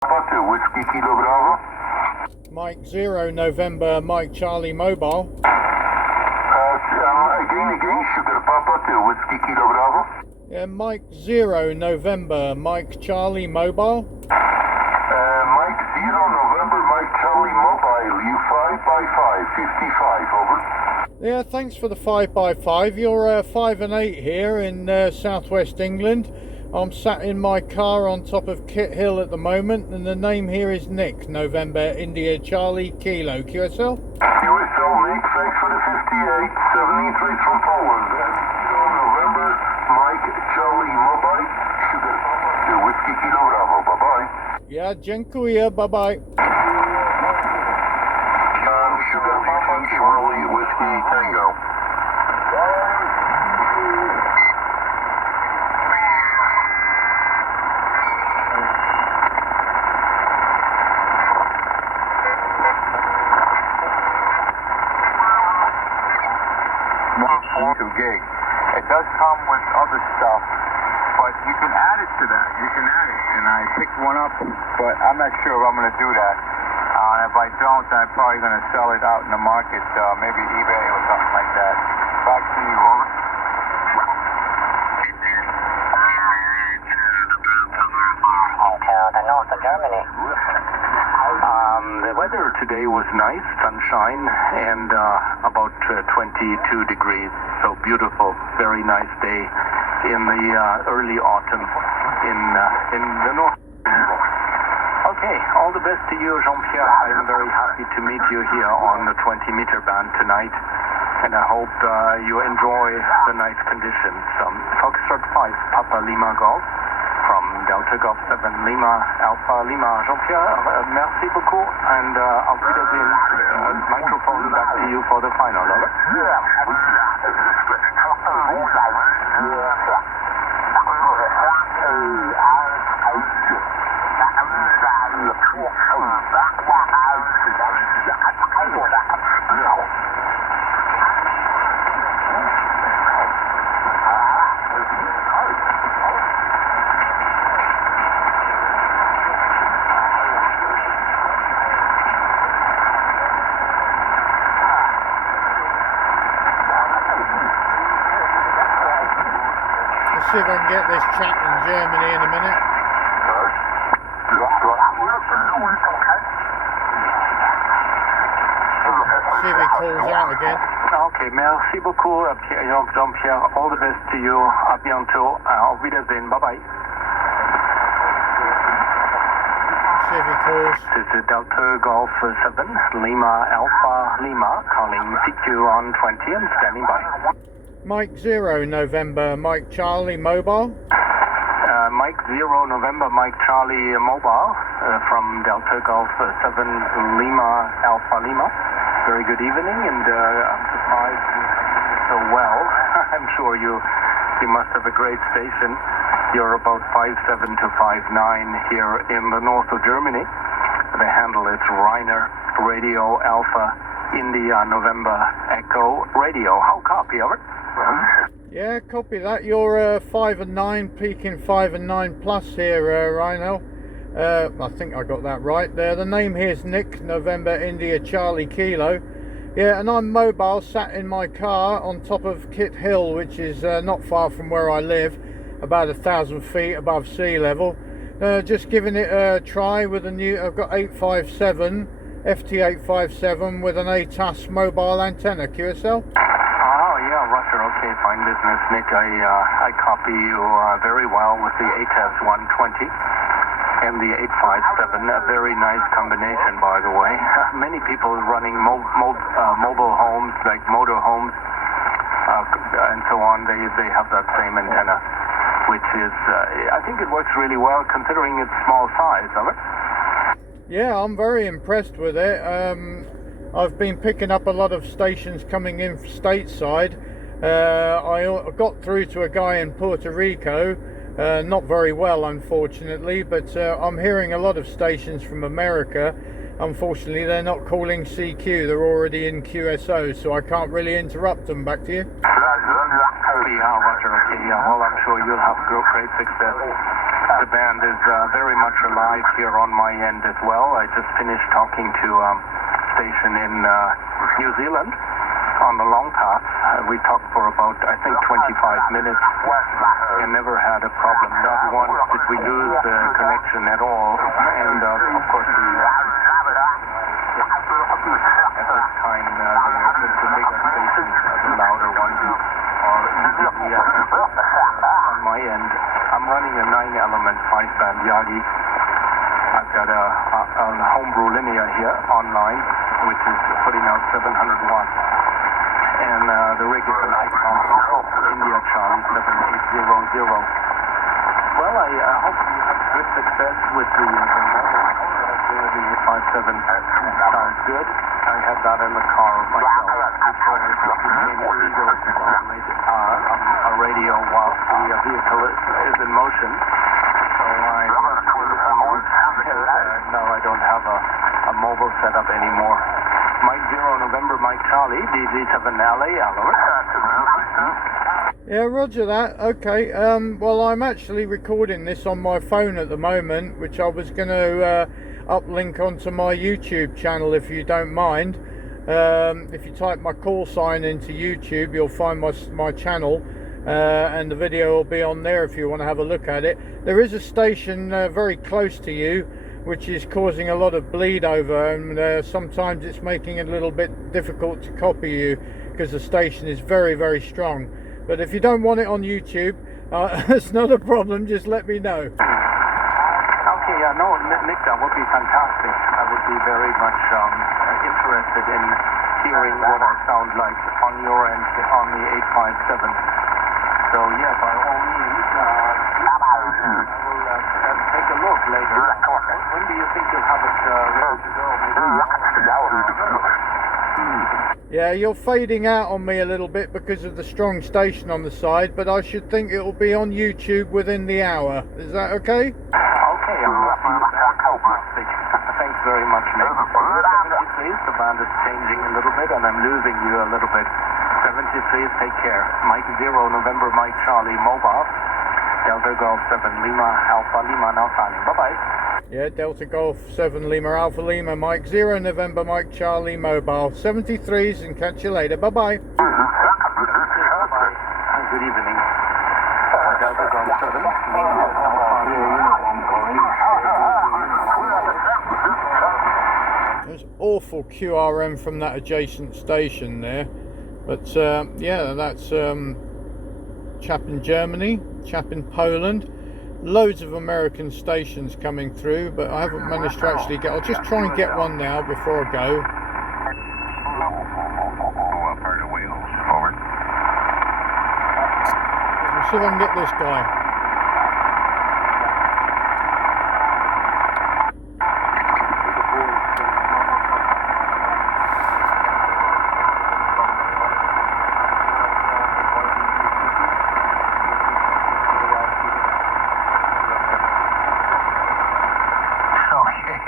Papa Whiskey Kilo Bravo. Mike 0 November Mike Charlie Mobile. Again, Sugar Papa Whiskey Kilo Bravo. Yeah, Mike 0 November Mike Charlie Mobile. Mike 0 November Mike Charlie Mobile, you 5x5, 55, over. Yeah, thanks for the 5x5. You're 5 and 8 here in southwest England. I'm sat in my car on top of Kit Hill at the moment, and the name here is Nick, November India Charlie Kilo. QSL? QSL Nick, thanks for the 5873 from Poland. 0 November Mike Charlie Mobile, Sugar Papa Whiskey Kilo Bravo, bye-bye. Yeah, dziękuję, bye-bye. Sugar Papa Charlie Whiskey Tango. Gig. It does come with other stuff, but you can add it to that. You can add it, and I picked one up, but I'm not sure if I'm going to do that. If I don't, I'm probably going to sell it out in the market, maybe eBay or something like that. Back to you, over. To the north of Germany. The weather today was nice, sunshine, and about 22 degrees. So beautiful, very nice day in the early autumn in the north. Okay, all the best to you, Jean-Pierre. I'm very happy to meet you here on the 20-meter band tonight, and I hope you enjoy the nice conditions. Foxtrot 5, Papa Lima Golf. From Delta Golf 7 Lima Alpha Lima. Jean-Pierre, merci beaucoup, and auf Wiedersehen. Microphone back to you for the final, over. See if I can get this chap in Germany in a minute. See if he calls out again. Okay, merci beaucoup, Jean-Pierre. All the best to you. À bientôt. Auf Wiedersehen. Bye-bye. See if he calls. This is Delta Golf 7 Lima Alpha Lima calling CQ on 20 and standing by. Mike 0 November Mike Charlie Mobile. Mike 0 November Mike Charlie Mobile from Delta Golf 7 Lima Alpha Lima. Very good evening, and I'm surprised so well. I'm sure you must have a great station. You're about 5'7" to 5'9" here in the north of Germany. The handle is Rainer Radio Alpha India November Echo Radio. How copy, over? Yeah, copy that. You're 5 and 9, peaking 5 and 9 plus here, Rhino. I think I got that right there. The name here is Nick, November India Charlie Kilo. Yeah, and I'm mobile, sat in my car on top of Kit Hill, which is not far from where I live, about 1,000 feet above sea level. Just giving it a try with a new. I've got 857 FT857 with an ATAS mobile antenna. QSL. Roger, okay, fine business, Nick. I copy you very well with the ATAS 120 and the 857. A very nice combination, by the way. Many people running mobile homes, like motor homes, and so on. They have that same antenna, which is, I think it works really well considering its small size, of it. Yeah, I'm very impressed with it. I've been picking up a lot of stations coming in stateside. I got through to a guy in Puerto Rico, not very well unfortunately, but I'm hearing a lot of stations from America. Unfortunately, they're not calling CQ, they're already in QSO, so I can't really interrupt them. Back to you. Yeah, Roger, okay, yeah, well, I'm sure you'll have great success. The band is very much alive here on my end as well. I just finished talking to a station in New Zealand on the long path. We talked for about, I think, 25 minutes and never had a problem. Not once did we lose the connection at all. And of course, at this time, the bigger stations, the louder ones, are immediately on my end. I'm running a 9-element 5-band Yagi. I've got a homebrew linear here online, which is putting out 700 watts. And the rig is an icon, India Charlie 7800. Well, I hope you have good success with the 57 sounds good. I had that in the car myself before it became illegal to operate a radio while the vehicle is in motion. So now I don't have a mobile setup anymore. Mike 0 November Mike Charlie DG7LAL. Yeah, roger that. Okay. Well, I'm actually recording this on my phone at the moment, which I was going to uplink onto my YouTube channel, if you don't mind. If you type my call sign into YouTube, you'll find my channel, and the video will be on there if you want to have a look at it. There is a station very close to you which is causing a lot of bleed over, and sometimes it's making it a little bit difficult to copy you because the station is very, very strong. But if you don't want it on YouTube, it's not a problem, just let me know. Okay, no, Nick, that would be fantastic. I would be very much interested in hearing what I sound like on your end on the 857. So yeah, by all means, I will take a look later. When do you think you'll have it ready to go? Yeah, you're fading out on me a little bit because of the strong station on the side, but I should think it will be on YouTube within the hour. Is that okay? Okay, thanks very much, Nick. 70 please, the band is changing a little bit and I'm losing you a little bit. 70 please, take care. Mike 0 November Mike Charlie Mobile. Delta Golf 7 Lima Alpha Lima now signing. Bye-bye. Yeah, Delta Golf 7 Lima Alpha Lima Mike 0 November Mike Charlie Mobile. 73s and catch you later. Bye-bye. Bye-bye. Good evening. Delta Golf 7 Lima Alpha. There's awful QRM from that adjacent station there. But yeah, that's chap in Germany, chap in Poland. Loads of American stations coming through, but I haven't managed to actually get. I'll just try and get one now before I go. Let's see if I can get this guy.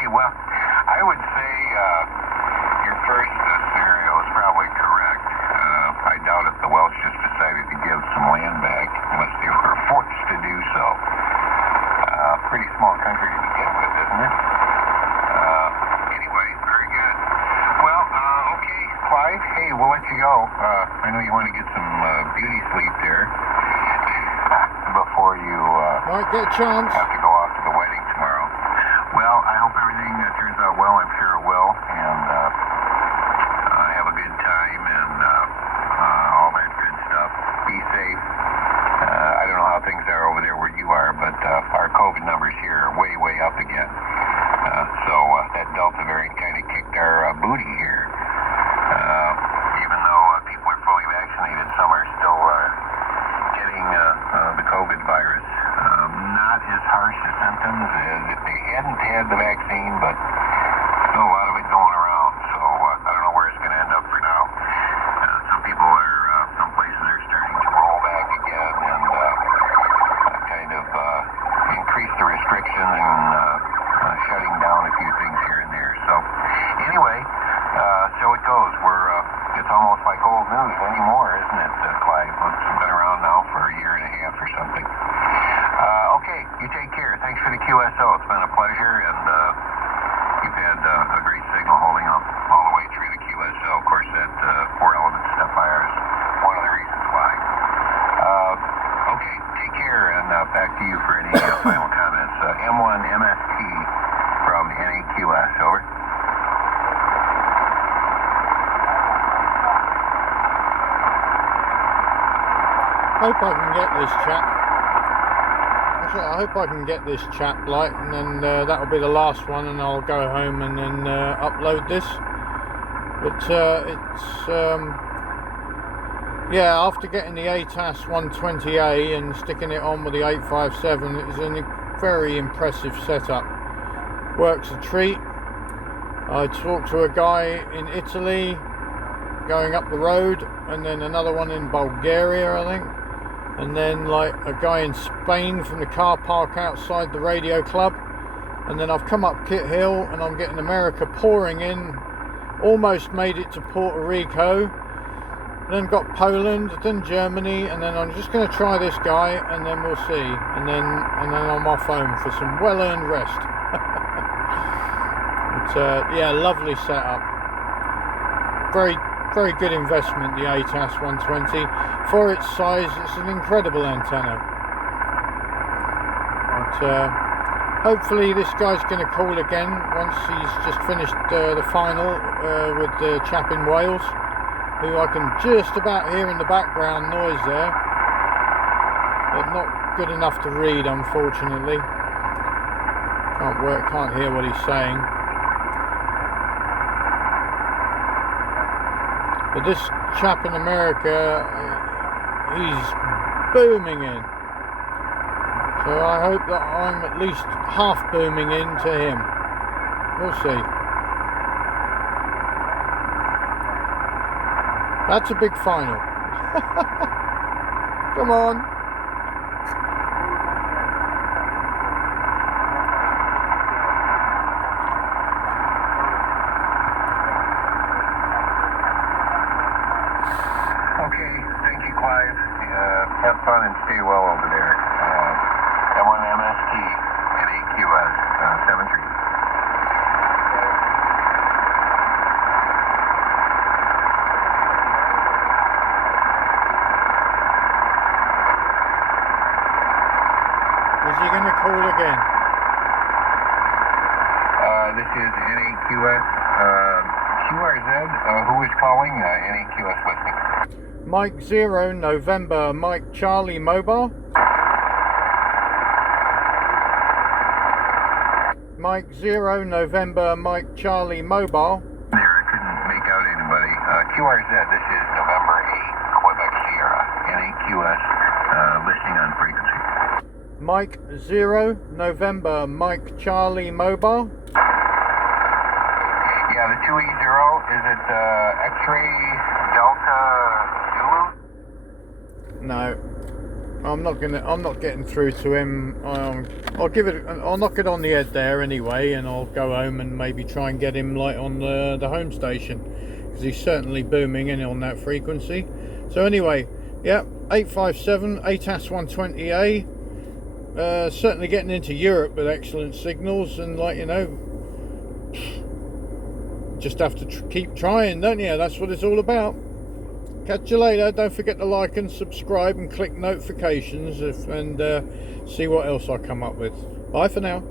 Well, I would say your first scenario is probably correct. I doubt if the Welsh just decided to give some land back unless they were forced to do so. Pretty small country to begin with, isn't it? Anyway, very good. Well, okay, Clive, hey, we'll let you go. I know you want to get some beauty sleep there before you Might get a chance. have to go off to the wedding tomorrow. Well, I hope everything turns out well. I'm sure it will. And have a good time and all that good stuff. Be safe. I don't know how things are over there where you are, but our COVID numbers here are way, way up again. So that Delta variant kind of kicked our booty here. Even though people are fully vaccinated, some are still getting the COVID virus. Not as harsh as symptoms as if they hadn't had the vaccine, but still a lot of it going around. So I don't know where it's going to end up for now. Some people are, some places are starting to roll back again and kind of increase the restrictions and shutting down a few things here and there. So anyway, so it goes. It's almost like old news anymore, isn't it, Clive? It's been around now for a year and a half or something. Okay, you take care. Thanks for the QSO. It's been a pleasure, and you've had a great signal holding up all the way through the QSO. Of course, that 4-element step-fire is one of the reasons why. Okay, take care, and back to you for any final comments. M1 MST from NAQS, over. Hope I can get this chap. Actually, I hope I can get this chap, like, and then that'll be the last one, and I'll go home and then upload this. But yeah, after getting the ATAS 120A and sticking it on with the 857, it was a very impressive setup. Works a treat. I talked to a guy in Italy going up the road, and then another one in Bulgaria, I think. And then like a guy in Spain from the car park outside the radio club. And then I've come up Kit Hill and I'm getting America pouring in. Almost made it to Puerto Rico. Then got Poland, then Germany, and then I'm just going to try this guy, and then we'll see. And then I'm off home for some well-earned rest. But yeah, lovely setup. Very good investment, the ATAS 120. For its size, it's an incredible antenna. But hopefully this guy's going to call again once he's just finished the final with the chap in Wales, who I can just about hear in the background noise there, but not good enough to read, unfortunately. Can't hear what he's saying. But this chap in America, he's booming in. So I hope that I'm at least half booming in to him. We'll see. That's a big final. Come on. Okay, thank you, Clive. Have fun and stay well over there. M1 MST and AQS 73. Is he going to call again? This is NAQS QRZ. Who is calling? NAQS with me. Mike 0 November Mike Charlie Mobile. Mike 0 November Mike Charlie Mobile. There, I couldn't make out anybody. QRZ, this is November 8 Quebec Sierra. NAQS listening on frequency. Mike 0 November Mike Charlie Mobile. Yeah, the 2E0, is it X-ray Delta Zulu? No, I'm not getting through to him. I'll knock it on the head there anyway, and I'll go home and maybe try and get him like on the home station, because he's certainly booming in on that frequency. So anyway, yeah, 857 ATAS 120A. Certainly getting into Europe with excellent signals, and like, you know, just have to keep trying, don't you? That's what it's all about. Catch you later. Don't forget to like and subscribe and click notifications and see what else I come up with. Bye for now.